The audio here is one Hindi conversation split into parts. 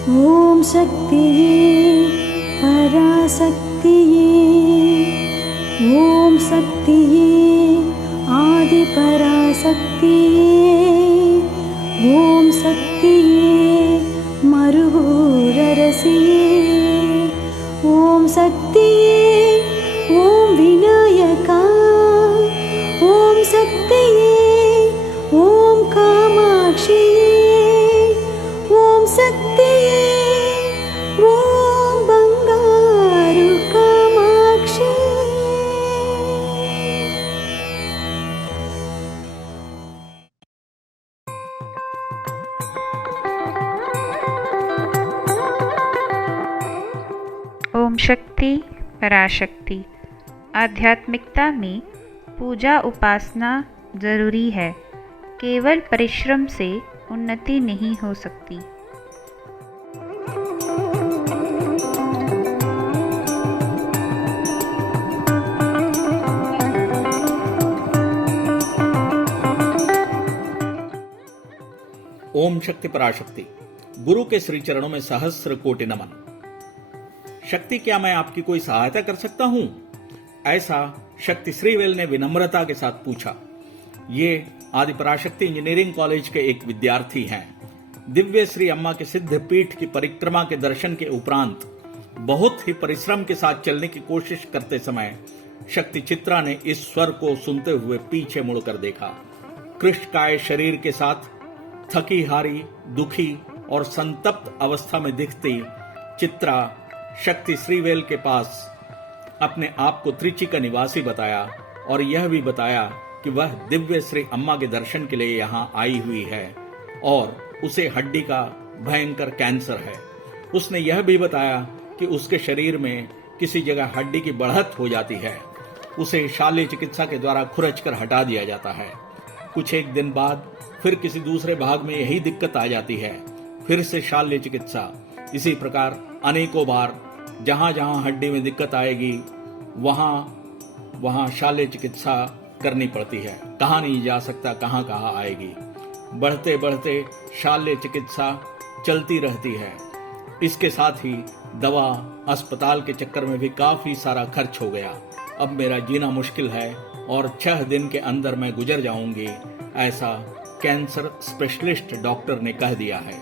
ॐ शक्तिये पराशक्तिये ॐ शक्तिये आदिपराशक्तिये ॐ शक्तिये मरुभूररसिये ॐ शक्तिये ॐ विनायका ॐ शक्तिये ॐ कामाक्षिये ॐ शक्तिये ॐ बंगारु कामाक्षी। ओम शक्ति पराशक्ति। आध्यात्मिकता में पूजा उपासना जरूरी है, केवल परिश्रम से उन्नति नहीं हो सकती। ओम शक्ति पराशक्ति। गुरु के श्री चरणों में सहस्र कोटि नमन। शक्ति, क्या मैं आपकी कोई सहायता कर सकता हूं? ऐसा शक्ति श्रीवेल ने विनम्रता के साथ पूछा। ये आदि पराशक्ति इंजीनियरिंग कॉलेज के एक विद्यार्थी हैं। दिव्य श्री अम्मा के सिद्ध पीठ की परिक्रमा के दर्शन के उपरांत बहुत ही परिश्रम के साथ चलने की कोशिश करते समय शक्ति चित्रा ने इस स्वर को सुनते हुए पीछे मुड़कर देखा। कृष्णकाय शरीर के साथ थकी हारी, दुखी और संतप्त अवस्था में दिखती चित्रा शक्ति श्रीवेल के पास अपने आप को त्रिची का निवासी बताया और यह भी बताया कि वह दिव्य श्री अम्मा के दर्शन के लिए यहाँ आई हुई है और उसे हड्डी का भयंकर कैंसर है। उसने यह भी बताया कि उसके शरीर में किसी जगह हड्डी की बढ़त हो जाती है। उसे शल्य चिकित्सा के द्वारा खुरचकर हटा दिया जाता है। कुछ एक दिन बाद फिर किसी दूसरे भाग में यही दिक्कत आ जाती है, फिर से शल्य चिकित्सा। इसी प्रकार अनेकों बार जहां जहां हड्डी में दिक्कत आएगी वहां शल्य चिकित्सा करनी पड़ती है। कहाँ नहीं जा सकता, कहाँ कहाँ आएगी। बढ़ते बढ़ते शल्य चिकित्सा चलती रहती है। इसके साथ ही दवा, अस्पताल के चक्कर में भी काफी सारा खर्च हो गया। अब मेरा जीना मुश्किल है और 6 दिन के अंदर मैं गुजर जाऊंगी, ऐसा कैंसर स्पेशलिस्ट डॉक्टर ने कह दिया है।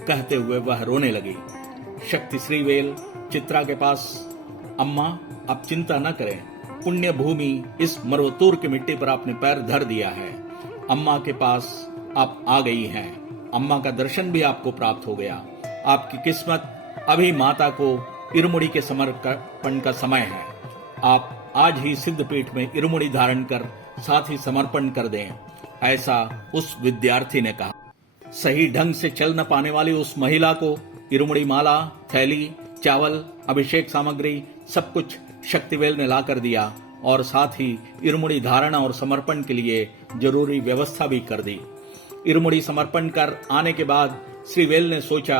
कहते हुए वह रोने लगी। शक्ति श्रीवेल चित्रा के पास, अम्मा आप चिंता न करें, पुण्य भूमि इस मरवतूर की मिट्टी पर आपने पैर धर दिया है। अम्मा के पास आप आ गई हैं। अम्मा का दर्शन भी आपको प्राप्त हो गया। आपकी किस्मत, अभी माता को इरुमुड़ी के समर्पण का समय है। आप आज ही सिद्धपीठ में इरुमुड़ी धारण कर साथ ही समर्पण कर दें, ऐसा उस विद्यार्थी ने कहा। सही ढंग से चल न पाने वाली उस महिला को इरुमुड़ी माला, थैली, चावल, अभिषेक सामग्री सब कुछ शक्तिवेल ने ला कर दिया और साथ ही इरुमुड़ी धारण और समर्पण के लिए जरूरी व्यवस्था भी कर दी। इरुमुड़ी समर्पण कर आने के बाद श्रीवेल ने सोचा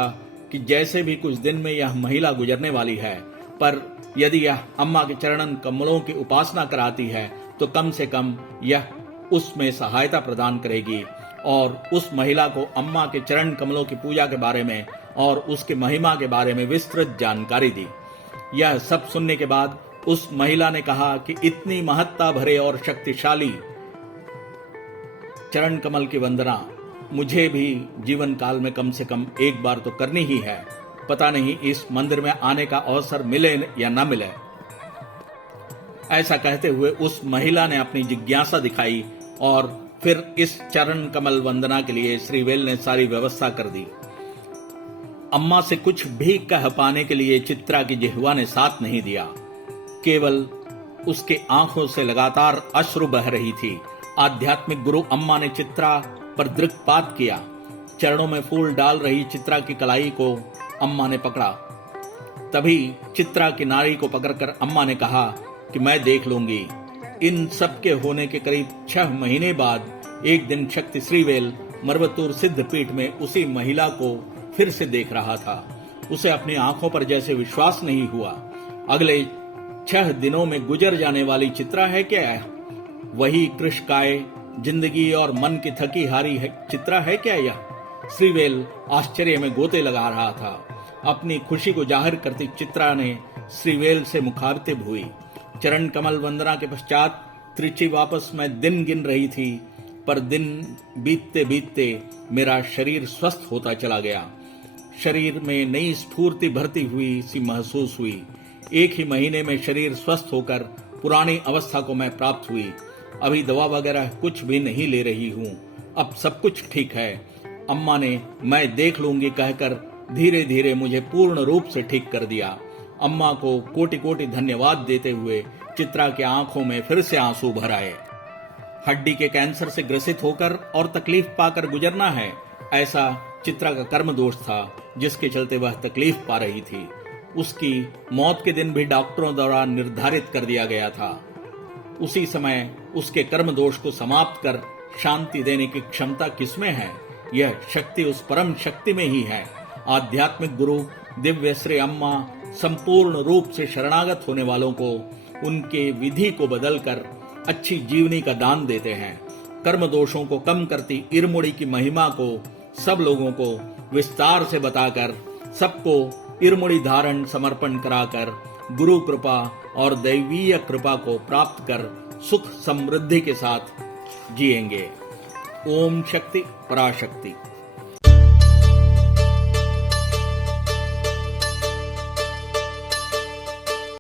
कि जैसे भी कुछ दिन में यह महिला गुजरने वाली है, पर यदि यह अम्मा के चरणन कमलों की उपासना कराती है तो कम से कम यह उसमें सहायता प्रदान करेगी और उस महिला को अम्मा के चरण कमलों की पूजा के बारे में और उसके महिमा के बारे में विस्तृत जानकारी दी। यह सब सुनने के बाद उस महिला ने कहा कि इतनी महत्ता भरे और शक्तिशाली चरण कमल की वंदना मुझे भी जीवन काल में कम से कम एक बार तो करनी ही है। पता नहीं इस मंदिर में आने का अवसर मिले या न मिले। ऐसा कहते हुए उस महिला ने अपनी जिज्ञासा दिखाई और फिर इस चरण कमल वंदना के लिए श्रीवेल ने सारी व्यवस्था कर दी। अम्मा से कुछ भी कह पाने के लिए चित्रा की जिह्वा ने साथ नहीं दिया। केवल उसके आंखों से लगातार अश्रु बह रही थी। आध्यात्मिक गुरु अम्मा ने चित्रा पर दृक्पात किया। चरणों में फूल डाल रही चित्रा की कलाई को अम्मा ने पकड़ा। तभी चित्रा की नाड़ी को पकड़कर अम्मा ने कहा कि मैं देख लूंगी। इन सब के होने के करीब 6 महीने बाद एक दिन शक्ति श्रीवेल मरवतूर सिद्धपीठ में उसी महिला को फिर से देख रहा था। उसे अपनी आंखों पर जैसे विश्वास नहीं हुआ। अगले 6 दिनों में गुजर जाने वाली चित्रा है क्या? वही कृष्णकाय जिंदगी और मन की थकी हारी चित्रा है क्या यह? श्रीवेल आश्चर्य में गोते लगा रहा था। अपनी खुशी को जाहिर करती चित्रा ने श्रीवेल से मुखातिब हुई। चरण कमल वंदना के पश्चात त्रिची वापस में दिन गिन रही थी, पर दिन बीतते बीतते मेरा शरीर स्वस्थ होता चला गया। शरीर में नई स्फूर्ति भरती हुई सी महसूस हुई। एक ही महीने में शरीर स्वस्थ होकर पुरानी अवस्था को मैं प्राप्त हुई। अभी दवा वगैरह कुछ भी नहीं ले रही हूँ, अब सब कुछ ठीक है। अम्मा ने मैं देख लूंगी कहकर धीरे धीरे मुझे पूर्ण रूप से ठीक कर दिया। अम्मा को कोटि कोटि धन्यवाद देते हुए चित्रा के आंखों में फिर से आंसू भर आए। हड्डी के कैंसर से ग्रसित होकर और तकलीफ पाकर गुजरना है, ऐसा चित्रा का कर्म दोष था जिसके चलते वह तकलीफ पा रही थी। उसकी मौत के दिन भी डॉक्टरों द्वारा निर्धारित कर दिया गया था। उसी समय उसके कर्म दोष को समाप्त कर शांति देने की क्षमता किसमें है? यह शक्ति उस परम शक्ति में ही है। आध्यात्मिक गुरु दिव्य श्री अम्मा संपूर्ण रूप से शरणागत होने वालों को उनके विधि को बदलकर अच्छी जीवनी का दान देते हैं। कर्म दोषों को कम करती इरमुड़ी की महिमा को सब लोगों को विस्तार से बताकर सबको इरमुड़ी धारण समर्पण कराकर गुरु कृपा और दैवीय कृपा को प्राप्त कर सुख समृद्धि के साथ जिएंगे। ओम शक्ति पराशक्ति।